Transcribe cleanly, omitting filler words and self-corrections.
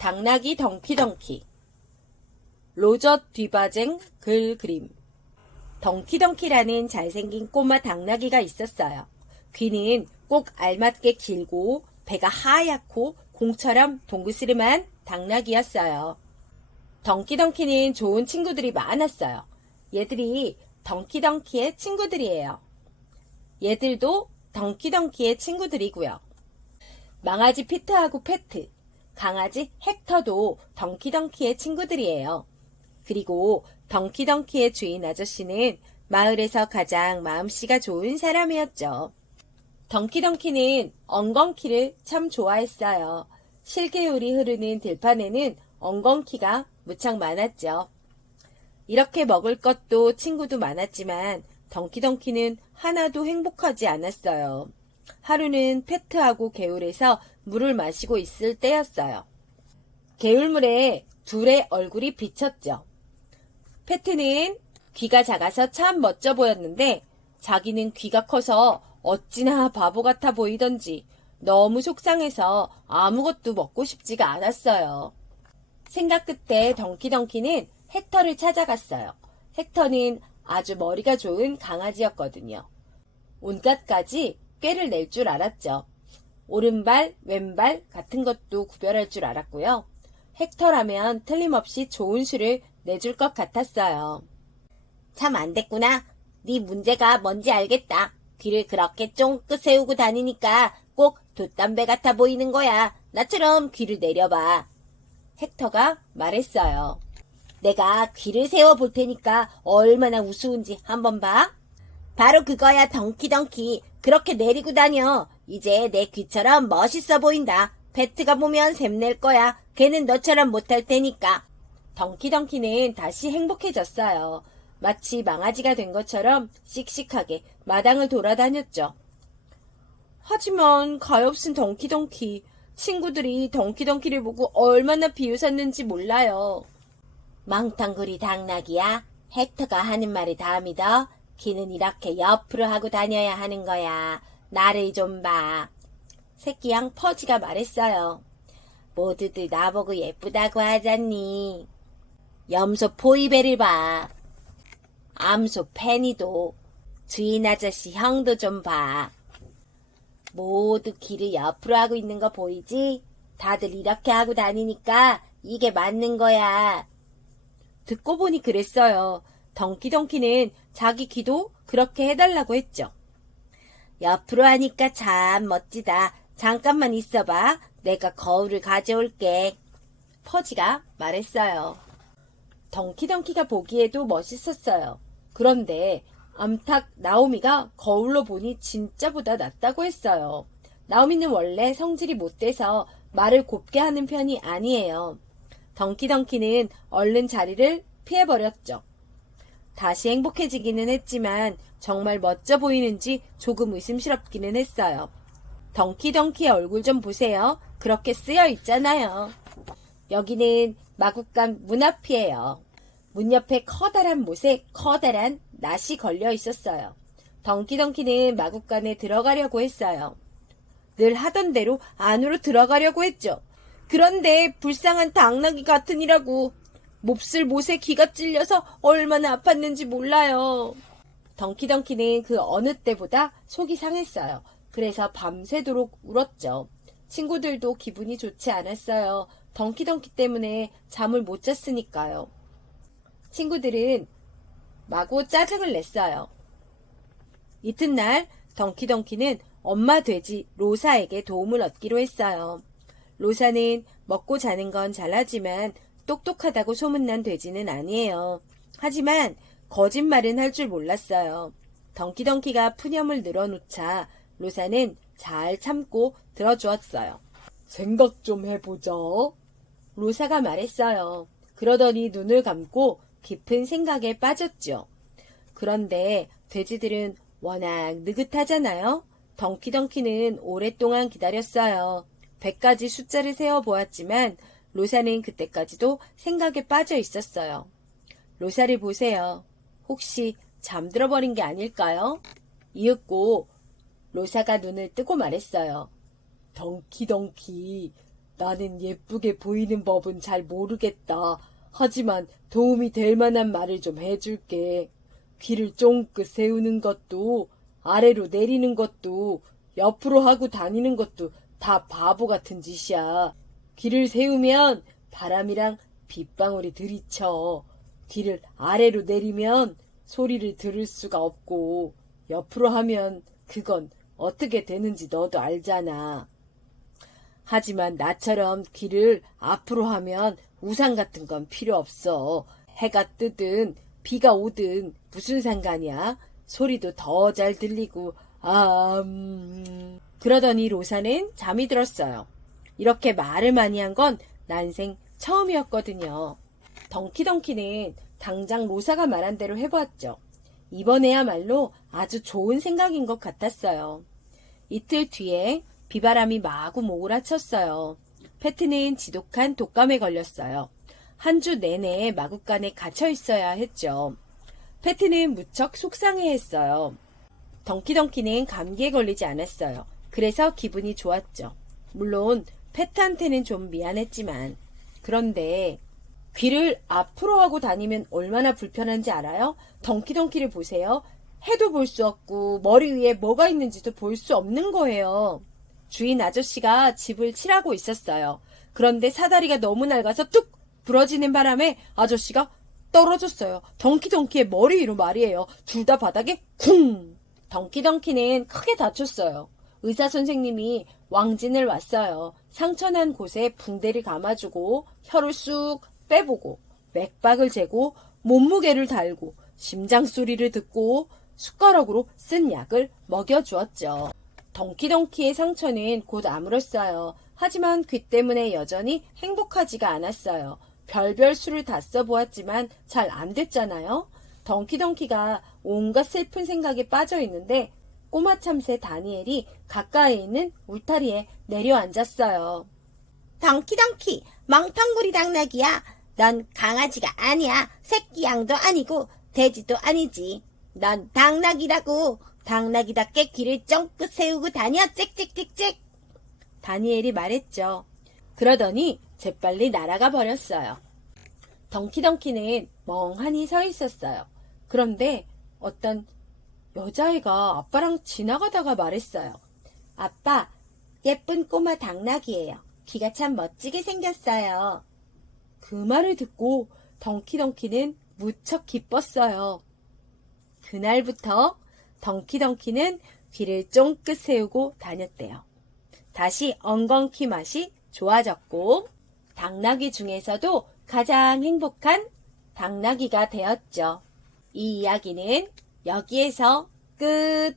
당나귀 덩키덩키. 로저 뒤바쟁 글 그림. 덩키덩키라는 잘생긴 꼬마 당나귀가 있었어요. 귀는 꼭 알맞게 길고 배가 하얗고 공처럼 동그스름한 당나귀였어요. 덩키덩키는 좋은 친구들이 많았어요. 얘들이 덩키덩키의 친구들이에요. 얘들도 덩키덩키의 친구들이고요. 망아지 피트하고 페트, 강아지 헥터도 덩키덩키의 친구들이에요. 그리고 덩키덩키의 주인 아저씨는 마을에서 가장 마음씨가 좋은 사람이었죠. 덩키덩키는 엉겅퀴를 참 좋아했어요. 실개울이 흐르는 들판에는 엉겅퀴가 무척 많았죠. 이렇게 먹을 것도 친구도 많았지만 덩키덩키는 하나도 행복하지 않았어요. 하루는 페트하고 개울에서 물을 마시고 있을 때였어요. 개울물에 둘의 얼굴이 비쳤죠. 페트는 귀가 작아서 참 멋져 보였는데 자기는 귀가 커서 어찌나 바보 같아 보이던지 너무 속상해서 아무것도 먹고 싶지가 않았어요. 생각 끝에 덩키덩키는 헥터를 찾아갔어요. 헥터는 아주 머리가 좋은 강아지였거든요. 온갖까지 꾀를 낼 줄 알았죠. 오른발, 왼발 같은 것도 구별할 줄 알았고요. 헥터라면 틀림없이 좋은 수를 내줄 것 같았어요. 참 안 됐구나. 네 문제가 뭔지 알겠다. 귀를 그렇게 쫑긋 세우고 다니니까 꼭 돛담배 같아 보이는 거야. 나처럼 귀를 내려봐. 헥터가 말했어요. 내가 귀를 세워볼 테니까 얼마나 우스운지 한번 봐. 바로 그거야 덩키덩키. 그렇게 내리고 다녀. 이제 내 귀처럼 멋있어 보인다. 페트가 보면 샘낼 거야. 걔는 너처럼 못할 테니까. 덩키덩키는 다시 행복해졌어요. 마치 망아지가 된 것처럼 씩씩하게 마당을 돌아다녔죠. 하지만 가엾은 덩키덩키. 친구들이 덩키덩키를 보고 얼마나 비웃었는지 몰라요. 멍텅구리 당나귀야. 헥터가 하는 말을 다 믿어. 귀는 이렇게 옆으로 하고 다녀야 하는 거야. 나를 좀 봐. 새끼양 퍼지가 말했어요. 모두들 나보고 예쁘다고 하잖니. 염소 포이베를 봐. 암소 페니도. 주인 아저씨 형도 좀 봐. 모두 귀를 옆으로 하고 있는 거 보이지? 다들 이렇게 하고 다니니까 이게 맞는 거야. 듣고 보니 그랬어요. 덩키덩키는 자기 귀도 그렇게 해달라고 했죠. 옆으로 하니까 참 멋지다. 잠깐만 있어봐. 내가 거울을 가져올게. 퍼지가 말했어요. 덩키덩키가 보기에도 멋있었어요. 그런데 암탉 나오미가 거울로 보니 진짜보다 낫다고 했어요. 나오미는 원래 성질이 못돼서 말을 곱게 하는 편이 아니에요. 덩키덩키는 얼른 자리를 피해버렸죠. 다시 행복해지기는 했지만 정말 멋져 보이는지 조금 의심스럽기는 했어요. 덩키덩키의 얼굴 좀 보세요. 그렇게 쓰여 있잖아요. 여기는 마구간 문 앞이에요. 문 옆에 커다란 못에 커다란 낫이 걸려 있었어요. 덩키덩키는 마구간에 들어가려고 했어요. 늘 하던 대로 안으로 들어가려고 했죠. 그런데 불쌍한 당나귀 같으니라고. 몹쓸 못에 귀가 찔려서 얼마나 아팠는지 몰라요. 덩키덩키는 그 어느 때보다 속이 상했어요. 그래서 밤새도록 울었죠. 친구들도 기분이 좋지 않았어요. 덩키덩키 때문에 잠을 못 잤으니까요. 친구들은 마구 짜증을 냈어요. 이튿날 덩키덩키는 엄마 돼지 로사에게 도움을 얻기로 했어요. 로사는 먹고 자는 건 잘하지만 똑똑하다고 소문난 돼지는 아니에요. 하지만 거짓말은 할 줄 몰랐어요. 덩키덩키가 푸념을 늘어놓자 로사는 잘 참고 들어주었어요. 생각 좀 해보자. 로사가 말했어요. 그러더니 눈을 감고 깊은 생각에 빠졌죠. 그런데 돼지들은 워낙 느긋하잖아요. 덩키덩키는 오랫동안 기다렸어요. 100가지 숫자를 세어보았지만 로사는 그때까지도 생각에 빠져 있었어요. 로사를 보세요. 혹시 잠들어버린 게 아닐까요? 이윽고 로사가 눈을 뜨고 말했어요. 덩키덩키, 나는 예쁘게 보이는 법은 잘 모르겠다. 하지만 도움이 될 만한 말을 좀 해줄게. 귀를 쫑긋 세우는 것도, 아래로 내리는 것도, 옆으로 하고 다니는 것도 다 바보 같은 짓이야. 귀를 세우면 바람이랑 빗방울이 들이쳐. 귀를 아래로 내리면 소리를 들을 수가 없고, 옆으로 하면 그건 어떻게 되는지 너도 알잖아. 하지만 나처럼 귀를 앞으로 하면 우산 같은 건 필요 없어. 해가 뜨든 비가 오든 무슨 상관이야. 소리도 더 잘 들리고 그러더니 로사는 잠이 들었어요. 이렇게 말을 많이 한 건 난생 처음이었거든요. 덩키덩키는 당장 로사가 말한 대로 해보았죠. 이번에야말로 아주 좋은 생각인 것 같았어요. 이틀 뒤에 비바람이 마구 몰아쳤어요. 패트는 지독한 독감에 걸렸어요. 한 주 내내 마구간에 갇혀 있어야 했죠. 패트는 무척 속상해했어요. 덩키덩키는 감기에 걸리지 않았어요. 그래서 기분이 좋았죠. 물론 패트한테는 좀 미안했지만. 그런데 귀를 앞으로 하고 다니면 얼마나 불편한지 알아요? 덩키덩키를 보세요. 해도 볼 수 없고 머리 위에 뭐가 있는지도 볼 수 없는 거예요. 주인 아저씨가 집을 칠하고 있었어요. 그런데 사다리가 너무 낡아서 뚝 부러지는 바람에 아저씨가 떨어졌어요. 덩키덩키의 머리 위로 말이에요. 둘 다 바닥에 쿵! 덩키덩키는 크게 다쳤어요. 의사 선생님이 왕진을 왔어요. 상처난 곳에 붕대를 감아주고 혀를 쑥 빼보고 맥박을 재고 몸무게를 달고 심장 소리를 듣고 숟가락으로 쓴 약을 먹여주었죠. 덩키덩키의 상처는 곧 아물었어요. 하지만 귀 때문에 여전히 행복하지가 않았어요. 별별 수를 다 써보았지만 잘 안 됐잖아요. 덩키덩키가 온갖 슬픈 생각에 빠져 있는데 꼬마 참새 다니엘이 가까이 있는 울타리에 내려앉았어요. 덩키덩키, 멍텅구리 당나귀야. 넌 강아지가 아니야. 새끼 양도 아니고 돼지도 아니지. 넌 당나귀라고. 당나귀답게 귀를 쫑긋 세우고 다녀. 찍찍찍찍. 다니엘이 말했죠. 그러더니 재빨리 날아가 버렸어요. 덩키덩키는 멍하니 서 있었어요. 그런데 어떤 여자애가 아빠랑 지나가다가 말했어요. 아빠, 예쁜 꼬마 당나귀예요. 귀가 참 멋지게 생겼어요. 그 말을 듣고 덩키덩키는 무척 기뻤어요. 그날부터 덩키덩키는 귀를 쫑긋 세우고 다녔대요. 다시 엉겅퀴 맛이 좋아졌고 당나귀 중에서도 가장 행복한 당나귀가 되었죠. 이 이야기는 여기에서 끝!